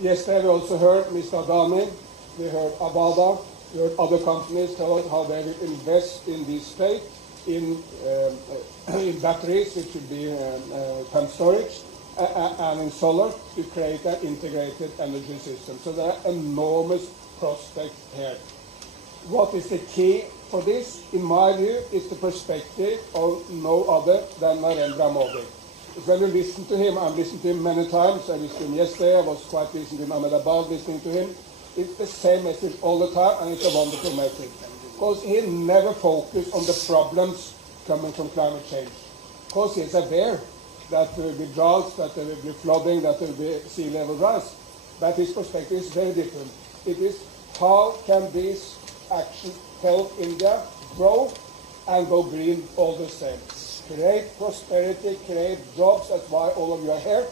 Yesterday we also heard Mr. Adani, we heard Avada, we heard other companies tell us how they will invest in this state in batteries, which will be pumped storage, and in solar to create an integrated energy system. So there are enormous prospects here. What is the key for this? In my view, is the perspective of no other than Narendra Modi. When you listen to him, I've listened to him many times. I listened to him yesterday. I was quite listening to Ahmedabad, listening to him. It's the same message all the time, and it's a wonderful message. Because he never focused on the problems coming from climate change. Because he is aware that there will be droughts, that there will be flooding, that there will be sea level rise. But his perspective is very different. It is how can these actions help India grow and go green all the same. Create prosperity, create jobs, that's why all of you are here,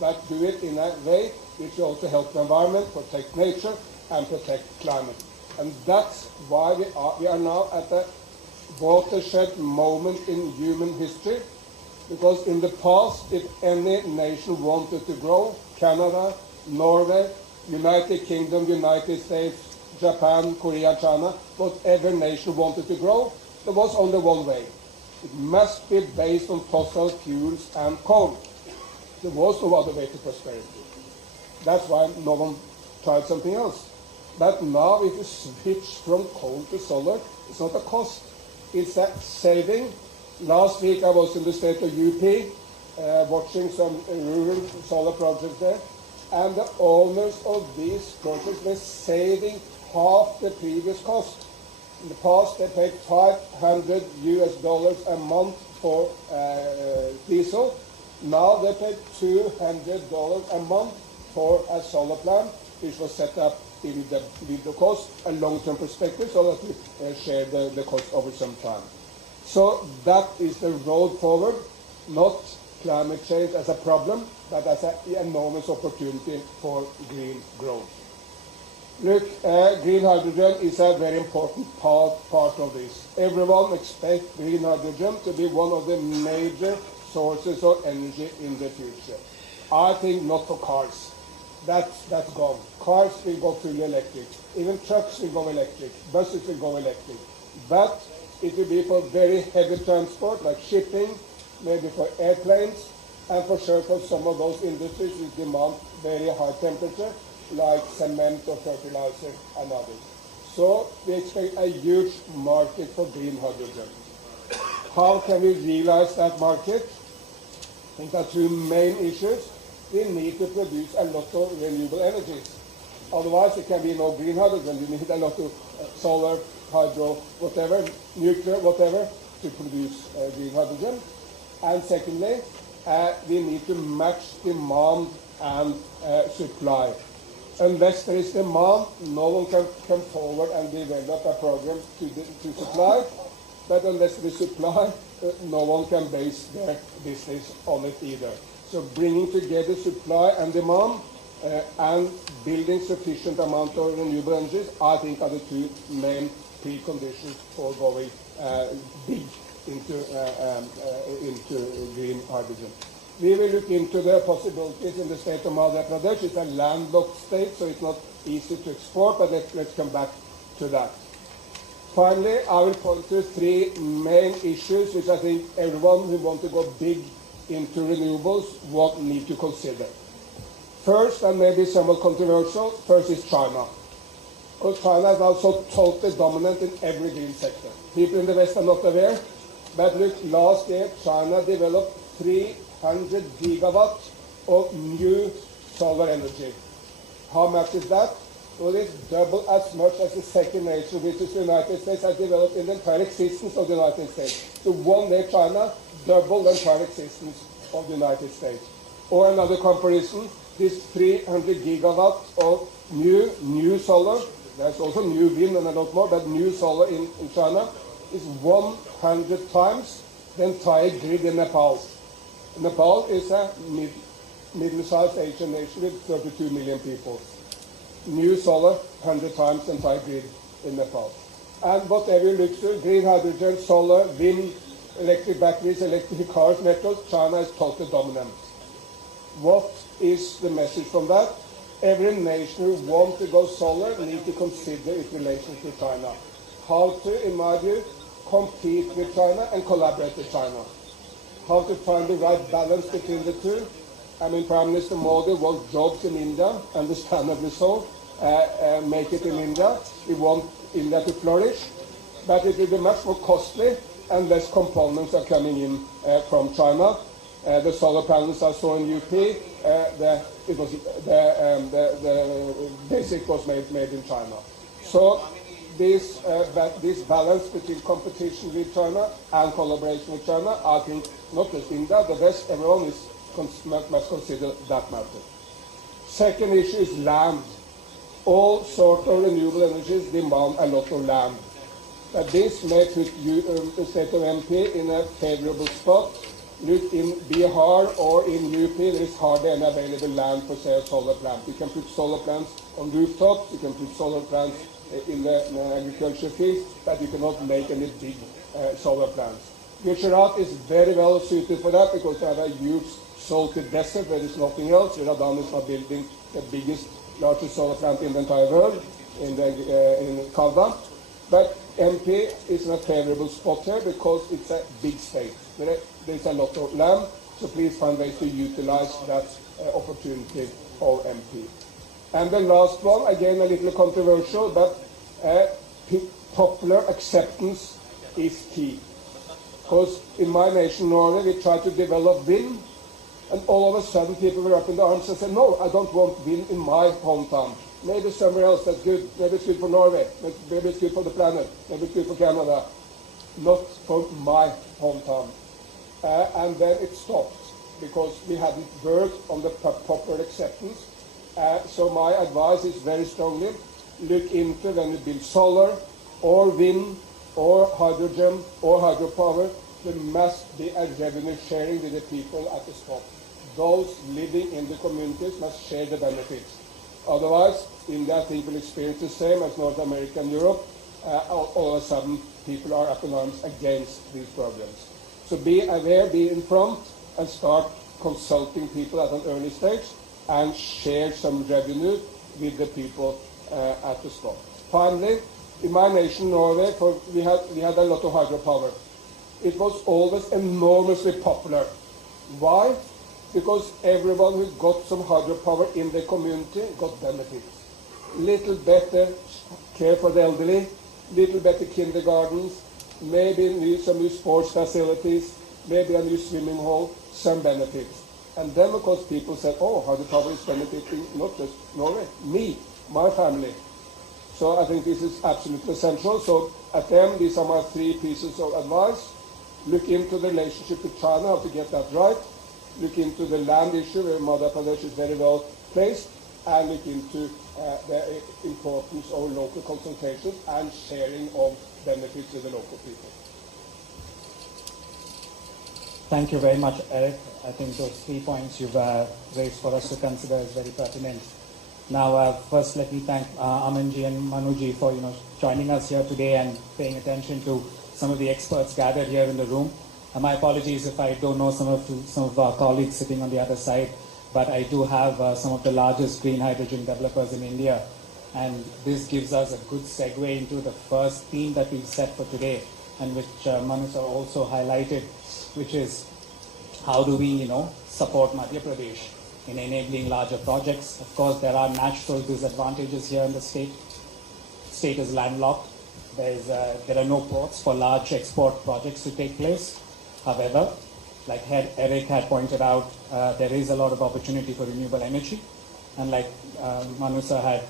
but do it in a way which will also help the environment, protect nature, and protect climate. And that's why we are now at a watershed moment in human history, because in the past, if any nation wanted to grow, Canada, Norway, United Kingdom, United States, Japan, Korea, China, whatever nation wanted to grow, there was only one way. It must be based on fossil fuels and coal. There was no other way to prosperity. That's why no one tried something else. But now if you switch from coal to solar, it's not a cost. It's a saving. Last week I was in the state of UP watching some rural solar projects there, and the owners of these projects were saving half the previous cost. In the past, they paid $500 a month for diesel. Now they pay $200 a month for a solar plant, which was set up with the cost, a long-term perspective, so that we share the cost over some time. So that is the road forward, not climate change as a problem, but as an enormous opportunity for green growth. Look, green hydrogen is a very important part of this. Everyone expects green hydrogen to be one of the major sources of energy in the future. I think not for cars. That's gone. Cars will go fully electric. Even trucks will go electric. Buses will go electric. But it will be for very heavy transport, like shipping, maybe for airplanes, and for sure for some of those industries which demand very high temperature, like cement or fertilizer and others. So we expect a huge market for green hydrogen. How can we realize that market? I think there are two main issues. We need to produce a lot of renewable energies. Otherwise, there can be no green hydrogen. You need a lot of solar, hydro, whatever, nuclear, whatever, to produce green hydrogen. And secondly, we need to match demand and supply. Unless there is demand, no one can come forward and develop a program to supply. But unless there is supply, no one can base their business on it either. So bringing together supply and demand and building sufficient amount of renewable energies, I think are the two main preconditions for going big into green hydrogen. We will look into the possibilities in the state of Madhya Pradesh. It's a landlocked state, so it's not easy to export, but let's come back to that. Finally, I will point to three main issues which I think everyone who wants to go big into renewables will need to consider. First, and maybe somewhat controversial, first is China. Because China is also totally dominant in every green sector. People in the West are not aware, but look, last year China developed 300 gigawatts of new solar energy. How much is that? Well, it's double as much as the second nation, which is the United States, has developed in the entire existence of the United States. So one day China doubled the entire existence of the United States. Or another comparison, this 300 gigawatts of new solar, there's also new wind and a lot more, but new solar in China is 100 times the entire grid in Nepal. Nepal is a middle-sized Asian nation with 32 million people. New solar, 100 times the entire grid in Nepal. And whatever you look to, green hydrogen, solar, wind, electric batteries, electric cars, metals, China is totally dominant. What is the message from that. Every nation who wants to go solar needs to consider its relations with China. How to, in my view, compete with China and collaborate with China. How to find the right balance between the two. I mean, Prime Minister Modi wants jobs in India, understandably so, make it in India. We want India to flourish, but it will be much more costly and less components are coming in from China. The solar panels I saw in UP, the basic was made in China. So this balance between competition with China and collaboration with China, I think not just India, the West, everyone must consider that matter. Second issue is land. All sorts of renewable energies demand a lot of land. This may put the state of MP in a favorable spot. Look in Bihar or in UP, there is hardly any available land for, say, a solar plant. You can put solar plants on rooftops, you can put solar plants in the agriculture field, but you cannot make any big solar plants. Gujarat is very well suited for that because they have a huge salty desert where there is nothing else. Gujarat is now building the biggest, largest solar plant in the entire world, in Kavda. But MP is in a favorable spot here because it's a big state. There's a lot of land, so please find ways to utilize that opportunity of MP. And the last one, again a little controversial, but popular acceptance is key. Because in my nation, Norway, we tried to develop wind, and all of a sudden people were up in the arms and said, no, I don't want wind in my hometown. Maybe somewhere else that's good. Maybe it's good for Norway. Maybe it's good for the planet. Maybe it's good for Canada. Not for my hometown. And then it stopped because we hadn't worked on the popular acceptance. So my advice is very strongly, look into when you build solar or wind or hydrogen or hydropower, there must be a revenue sharing with the people at the spot. Those living in the communities must share the benefits. Otherwise, India, I think, will experience the same as North America and Europe. All of a sudden, people are up in arms against these programs. So be aware, be in front, and start consulting people at an early stage and share some revenue with the people at the spot. Finally, in my nation, Norway, we had a lot of hydropower. It was always enormously popular. Why? Because everyone who got some hydropower in the community got benefits. Little better care for the elderly, little better kindergartens, maybe some new sports facilities, maybe a new swimming hall, some benefits. And then, of course, people said, oh, hydropower is benefiting not just Norway, me, my family. So I think this is absolutely essential. So at the end, these are my three pieces of advice. Look into the relationship with China, how to get that right. Look into the land issue, where Madhya Pradesh is very well placed, and look into the importance of local consultations and sharing of benefits with the local people. Thank you very much, Eric. I think those 3 points you've raised for us to consider is very pertinent. Now, first, let me thank Amanji and Manuji for joining us here today and paying attention to some of the experts gathered here in the room. My apologies if I don't know some of our colleagues sitting on the other side, but I do have some of the largest green hydrogen developers in India, and this gives us a good segue into the first theme that we've set for today, and which Manusa also highlighted, which is how do we support Madhya Pradesh in enabling larger projects. Of course, there are natural disadvantages here in the state. The state is landlocked. There are no ports for large export projects to take place. However, like Eric had pointed out, there is a lot of opportunity for renewable energy. And like Manusa had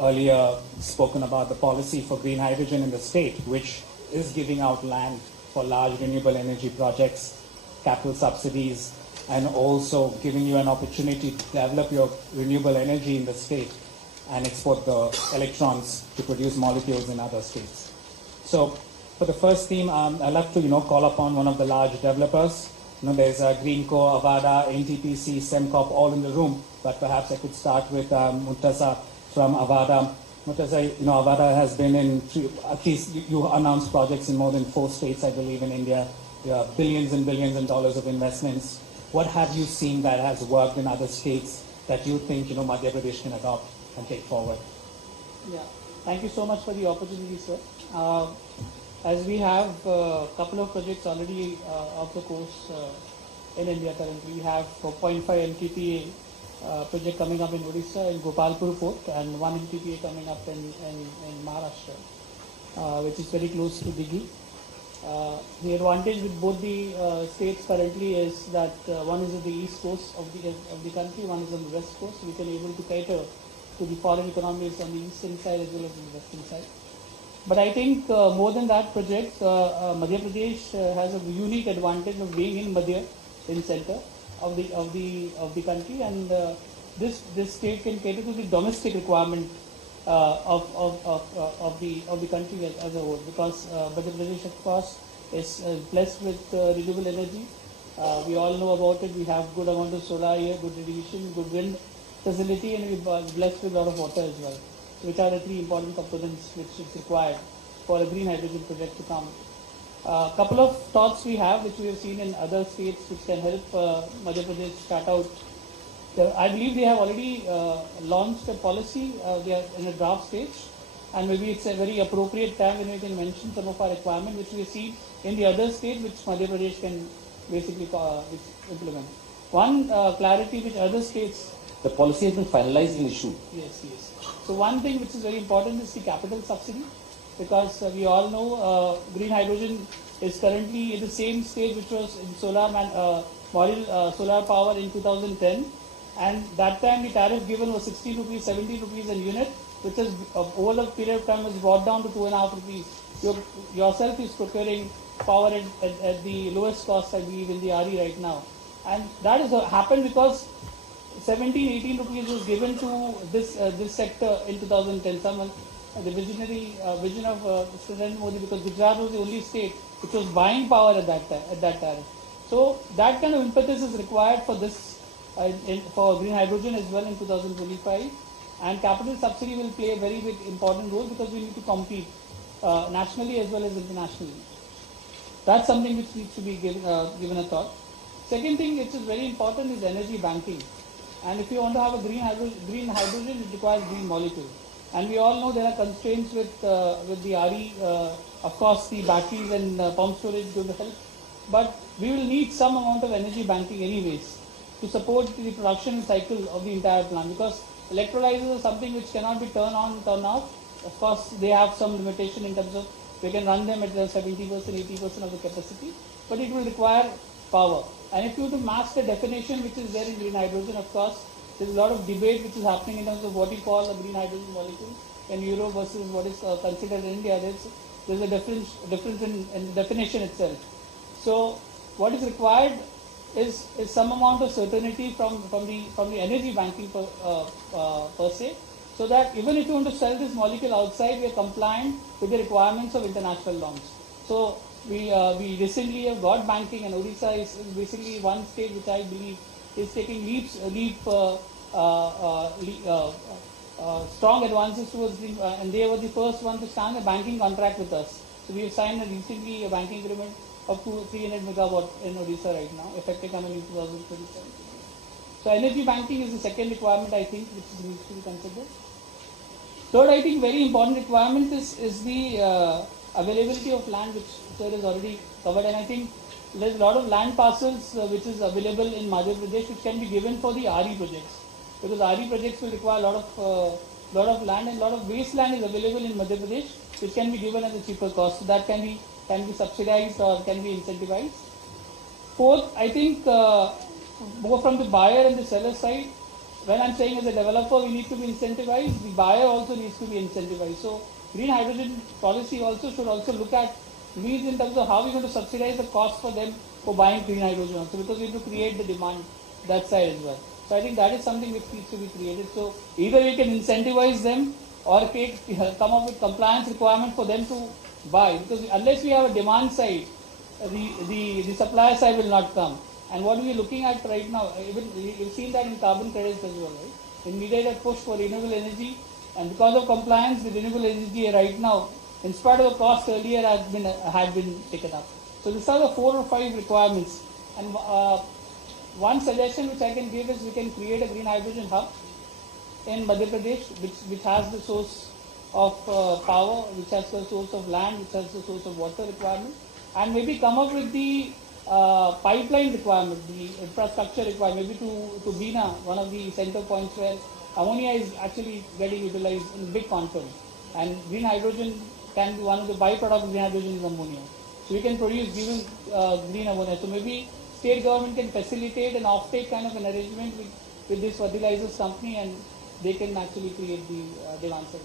earlier spoken about the policy for green hydrogen in the state, which is giving out land for large renewable energy projects, capital subsidies, and also giving you an opportunity to develop your renewable energy in the state and export the electrons to produce molecules in other states. So for the first theme, I'd like to call upon one of the large developers. There's Greenco, Avada, NTPC, Semcop, all in the room, but perhaps I could start with Murtaza from Avada. Murtaza, Avada has been in, at least you announced projects in more than 4 states, I believe, in India. There are billions and billions of dollars of investments. what have you seen that has worked in other states that you think Madhya Pradesh can adopt and take forward? Yeah, thank you so much for the opportunity, sir. As we have a couple of projects already off the course in India currently, we have 4.5 MTPA project coming up in Odisha in Gopalpur port, and 1 MTPA coming up in Maharashtra, which is very close to Dighi. The advantage with both the states currently is that one is at the east coast of the country, one is on the west coast. We can able to cater to the foreign economies on the eastern side as well as on the western side. But I think more than that project, Madhya Pradesh has a unique advantage of being in Madhya, in center of the country, and this state can cater to the domestic requirement of the country as a whole, because Madhya Pradesh, of course, is blessed with renewable energy. We all know about it. We have good amount of solar here, good radiation, good wind facility, and we are blessed with a lot of water as well, which are the three important components which is required for a green hydrogen project to come. Couple of thoughts we have, which we have seen in other states, which can help Madhya Pradesh start out. I believe they have already launched a policy. They are in a draft stage, and maybe it's a very appropriate time when we can mention some of our requirements, which we see in the other states, which Madhya Pradesh can basically implement. One clarity which other states. The policy has been finalized and issued. Yes. So one thing which is very important is the capital subsidy, because we all know green hydrogen is currently in the same stage which was in solar power in 2010, and that time the tariff given was 16 rupees, 17 rupees a unit, which is over the period of time was brought down to 2.5 rupees. Yourself is procuring power at the lowest cost, I believe, in the RE right now, and that has happened because 17-18 rupees was given to this sector in 2010. The visionary vision of Mr. Narendra Modi, because Gujarat was the only state which was buying power at that tariff. So that kind of impetus is required for this for green hydrogen as well in 2025, and capital subsidy will play a very big important role, because we need to compete nationally as well as internationally. That's something which needs to be given a thought. Second thing which is very important is energy banking. And if you want to have a green hydrogen, it requires green molecule. And we all know there are constraints with the RE. Of course, the batteries and pump storage will help. But we will need some amount of energy banking anyways to support the production cycle of the entire plant. Because electrolyzers are something which cannot be turned on, turned off. Of course, they have some limitation in terms of we can run them at 70%, 80% of the capacity. But it will require power. And if you were to match the definition which is there in green hydrogen, of course, there's a lot of debate which is happening in terms of what you call a green hydrogen molecule in Europe versus what is considered in India. There's a difference in definition itself. So what is required is some amount of certainty from the energy banking per se, so that even if you want to sell this molecule outside, we are compliant with the requirements of international norms. So we recently have got banking, and Odisha is basically one state which I believe is taking strong advances towards and they were the first one to sign a banking contract with us. So we have signed recently a banking agreement of 300 megawatt in Odisha right now, effective coming in 2027. So energy banking is the second requirement, I think, which needs to be considered. Third, I think very important requirement is the availability of land, which sir has already covered, and I think there's a lot of land parcels which is available in Madhya Pradesh which can be given for the RE projects, because RE projects will require a lot of land, and a lot of waste land is available in Madhya Pradesh which can be given at a cheaper cost. So that can be subsidized or can be incentivized. Fourth, I think both from the buyer and the seller side, when I'm saying as a developer we need to be incentivized, the buyer also needs to be incentivized. So green hydrogen policy also should also look at needs in terms of how we're going to subsidize the cost for them for buying green hydrogen also, because we need to create the demand that side as well. So I think that is something which needs to be created. So either we can incentivize them or come up with compliance requirement for them to buy, because unless we have a demand side, the supply side will not come. And what we are looking at right now, even we've seen that in carbon credits as well, right? In needed a push for renewable energy, and because of compliance, the renewable energy right now, in spite of the cost earlier, had been taken up. So these are the 4 or 5 requirements. And one suggestion which I can give is we can create a green hydrogen hub in Madhya Pradesh, which has the source of power, which has the source of land, which has the source of water requirement, and maybe come up with the pipeline requirement, the infrastructure requirement, maybe to Bina, one of the center points where ammonia is actually getting utilized in big quantum, and green hydrogen can be one of the byproducts of green hydrogen is ammonia. So we can produce green ammonia. So maybe state government can facilitate an offtake kind of an arrangement with this fertilizers company, and they can actually create the demand side.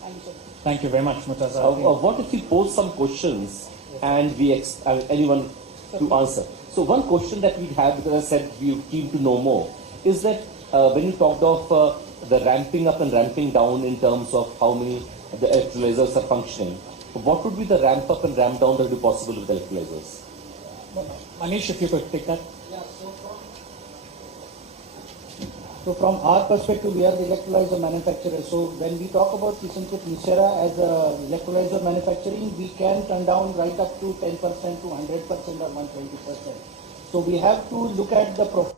Thank you, sir. Thank you very much, Murtaza. What if we pose some questions and we anyone to answer? So one question that we have, because I said we are keen to know more, is that when you talked of the ramping up and ramping down in terms of how many the electrolyzers are functioning, what would be the ramp up and ramp down that would be possible with electrolyzers? Manish, if you could take that. So from our perspective, we are the electrolyzer manufacturer. So when we talk about ThyssenKrupp Nucera as a electrolyzer manufacturing, we can turn down right up to 10% to 100% or 120%. So we have to look at the profile.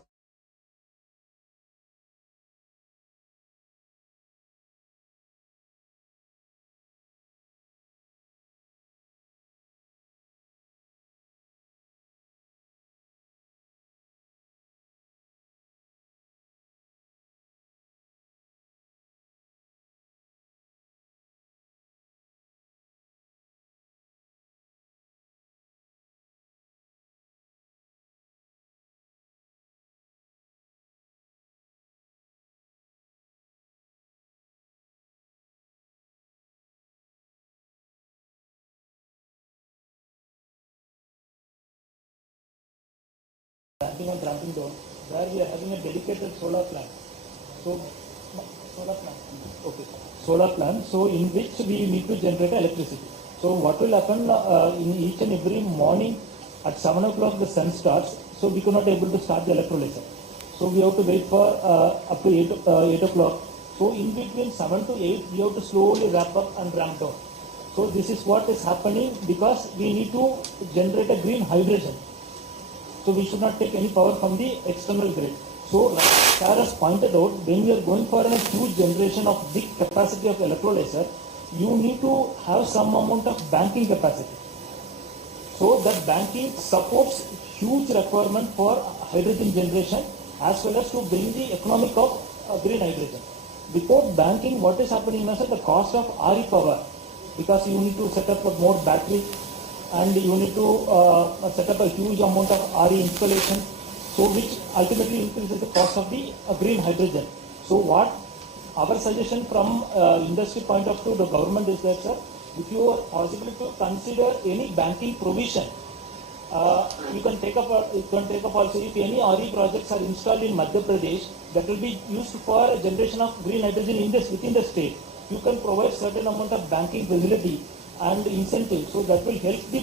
Ramping and ramping down, where we are having a dedicated solar plant. So, solar plant. So, in which we need to generate electricity. So, what will happen in each and every morning at 7 o'clock the sun starts. So, we cannot able to start the electrolyzer. So, we have to wait for up to 8 o'clock. So, in between 7 to 8, we have to slowly ramp up and ramp down. So, this is what is happening because we need to generate a green hydrogen. So we should not take any power from the external grid. So like Sarah pointed out, when we are going for a huge generation of big capacity of electrolyzer, you need to have some amount of banking capacity. So that banking supports huge requirement for hydrogen generation as well as to bring the economic of green hydrogen. Without banking, what is happening is the cost of RE power, because you need to set up more battery, and you need to set up a huge amount of RE installation, so which ultimately increases the cost of the green hydrogen. So what our suggestion from industry point of view, the government is that, sir, if you are possible to consider any banking provision, you can take up also if any RE projects are installed in Madhya Pradesh that will be used for a generation of green hydrogen within the state. You can provide certain amount of banking facility and incentive, so that will help the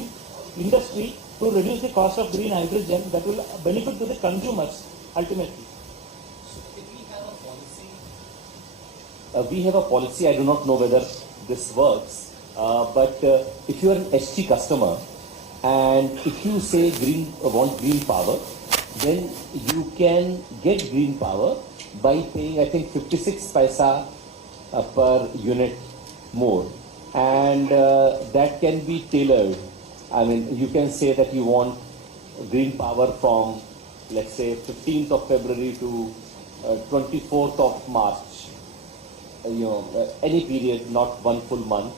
industry to reduce the cost of green hydrogen, that will benefit to the consumers ultimately. So if we have a policy, I do not know whether this works, but if you are an ST customer and if you say want green power, then you can get green power by paying, I think, 56 paisa per unit more. And that can be tailored. I mean, you can say that you want green power from, let's say, 15th of February to 24th of March, any period, not one full month.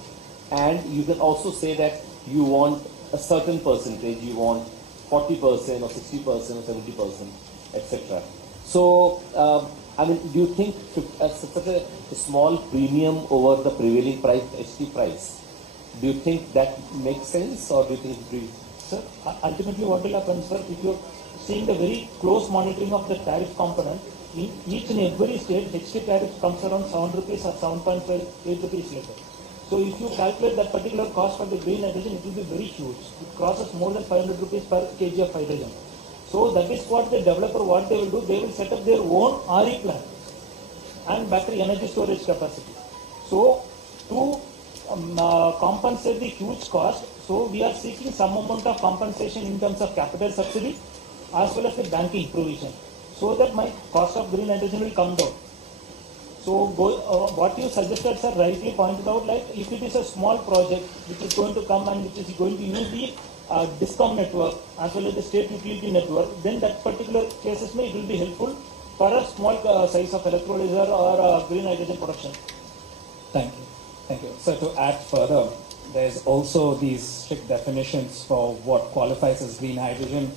And you can also say that you want a certain percentage, you want 40% or 60% or 70%, etc. So, I mean, do you think such a small premium over the prevailing price, HT price, do you think that makes sense, or do you think it? Sir, ultimately what will happen, sir, if you are seeing the very close monitoring of the tariff component, in each and every state, HT tariff comes around 7 rupees or 7.8 rupees later. So if you calculate that particular cost for the green hydrogen, it will be very huge. It crosses more than 500 rupees per kg of hydrogen. So that is what the developer, what they will do, they will set up their own RE plant and battery energy storage capacity. So to compensate the huge cost, so we are seeking some amount of compensation in terms of capital subsidy as well as the banking provision, so that my cost of green hydrogen will come down. So what you suggested, sir, rightly pointed out, like if it is a small project which is going to come and which is going to use the DISCOM network as well as the state utility network, then that particular cases it will be helpful for a small size of electrolyzer or green hydrogen production. Thank you. Thank you. So to add further, there's also these strict definitions for what qualifies as green hydrogen.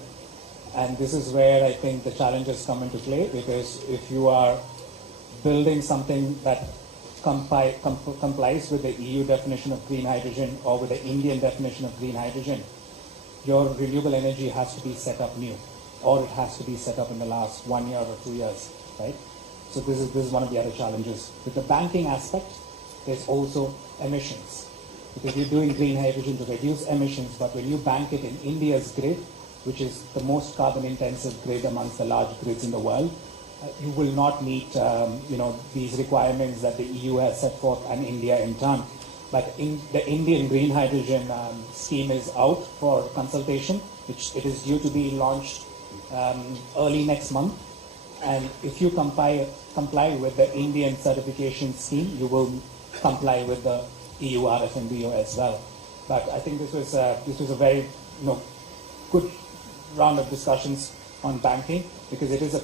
And this is where I think the challenges come into play, because if you are building something that complies with the EU definition of green hydrogen or with the Indian definition of green hydrogen, your renewable energy has to be set up new, or it has to be set up in the last 1 year or 2 years, right? So this is one of the other challenges. With the banking aspect, there's also emissions. Because you're doing green hydrogen to reduce emissions, but when you bank it in India's grid, which is the most carbon intensive grid amongst the large grids in the world, you will not meet these requirements that the EU has set forth and India in turn. But the Indian green hydrogen scheme is out for consultation, which it is due to be launched early next month. And if you comply with the Indian certification scheme, you will comply with the EU RFNBO as well. But I think this was a very good round of discussions on banking, because it is a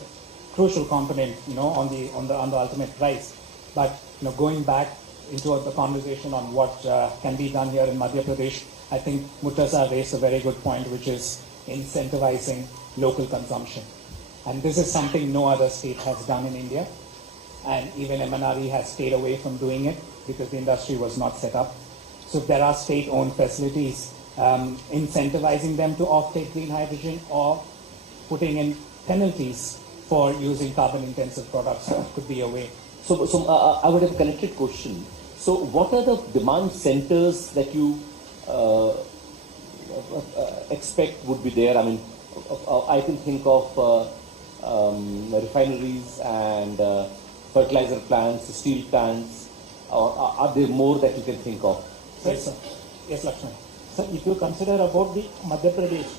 crucial component on the ultimate price. But going back into the conversation on what can be done here in Madhya Pradesh, I think Murtaza raised a very good point, which is incentivizing local consumption. And this is something no other state has done in India. And even MNRE has stayed away from doing it because the industry was not set up. So if there are state-owned facilities, incentivizing them to offtake green hydrogen or putting in penalties for using carbon-intensive products could be a way. So I would have a connected question. So what are the demand centers that you expect would be there? I mean, I can think of refineries and fertilizer plants, steel plants. Are there more that you can think of? Yes, sir. Yes, Lakshman. So if you consider about the Madhya Pradesh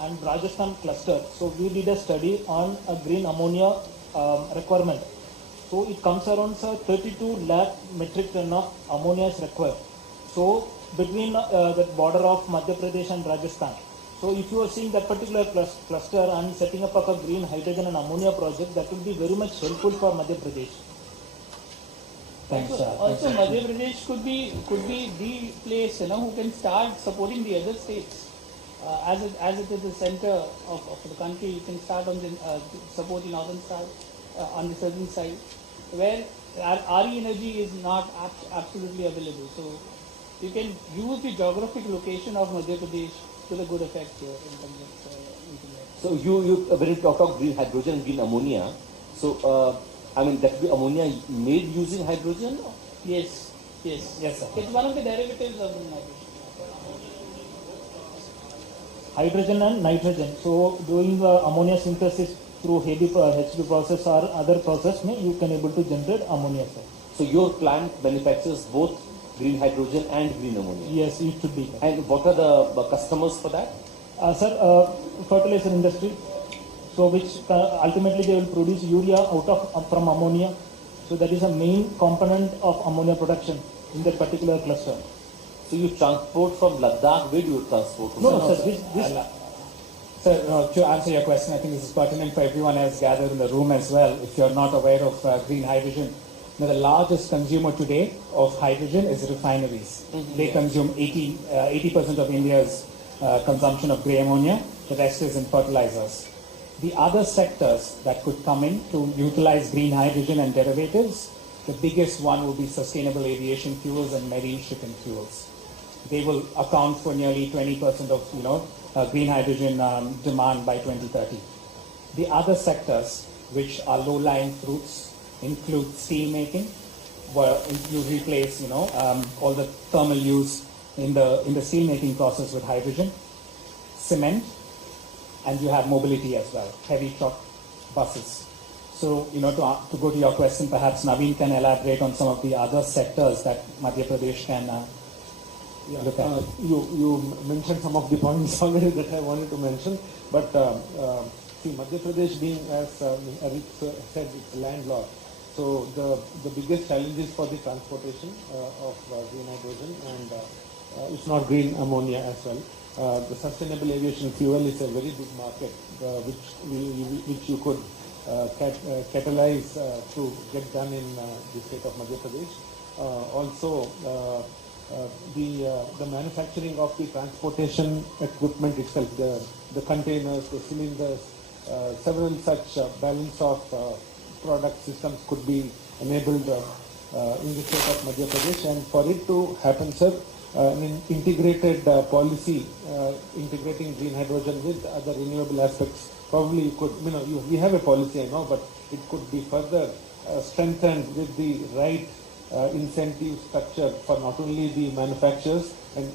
and Rajasthan cluster, so we did a study on a green ammonia requirement. So it comes around 32 lakh metric ton of ammonia is required. So between the border of Madhya Pradesh and Rajasthan. So if you are seeing that particular cluster and setting up a green hydrogen and ammonia project, that will be very much helpful for Madhya Pradesh. Thanks, Also, Madhya Pradesh could be the place who can start supporting the other states. As it is the center of the country, you can start on the support the northern side, on the southern side, where RE energy is not absolutely available. So you can use the geographic location of Madhya Pradesh to the good effect here in terms of So you when you talk of green hydrogen and green ammonia, so I mean that will be ammonia made using hydrogen? Yes, sir. It's one of the derivatives of green hydrogen. Hydrogen and nitrogen. So doing ammonia synthesis through HB process or other process, you can able to generate ammonia, sir. So your plant manufactures both green hydrogen and green ammonia? Yes, it should be. And what are the customers for that? Sir, fertilizer industry. So which ultimately they will produce urea out of from ammonia. So that is a main component of ammonia production in that particular cluster. So you transport from Ladakh, where do you transport from? No, sir. So to answer your question, I think this is pertinent for everyone else gathered in the room as well. If you're not aware of green hydrogen, the largest consumer today of hydrogen is refineries. Mm-hmm. They consume 80% of India's consumption of grey ammonia. The rest is in fertilizers. The other sectors that could come in to utilize green hydrogen and derivatives, the biggest one will be sustainable aviation fuels and marine shipping fuels. They will account for nearly 20% of green hydrogen demand by 2030. The other sectors, which are low-lying fruits, include steel making, where you replace all the thermal use in the steel making process with hydrogen, cement, and you have mobility as well, heavy truck, buses. So, to go to your question, perhaps Naveen can elaborate on some of the other sectors that Madhya Pradesh can look at. You mentioned some of the points already that I wanted to mention, but See, Madhya Pradesh being, as Arik said, it's landlocked. So the biggest challenge is for the transportation of green hydrogen, and it's not green ammonia as well. The sustainable aviation fuel is a very big market which you could catalyze to get done in the state of Madhya Pradesh. Also, the manufacturing of the transportation equipment itself, the containers, the cylinders, several such balance of product systems could be enabled in the state of Madhya Pradesh. And for it to happen, sir, an integrated policy integrating green hydrogen with other renewable aspects, probably you could, we have a policy, I know, but it could be further strengthened with the right incentive structure for not only the manufacturers and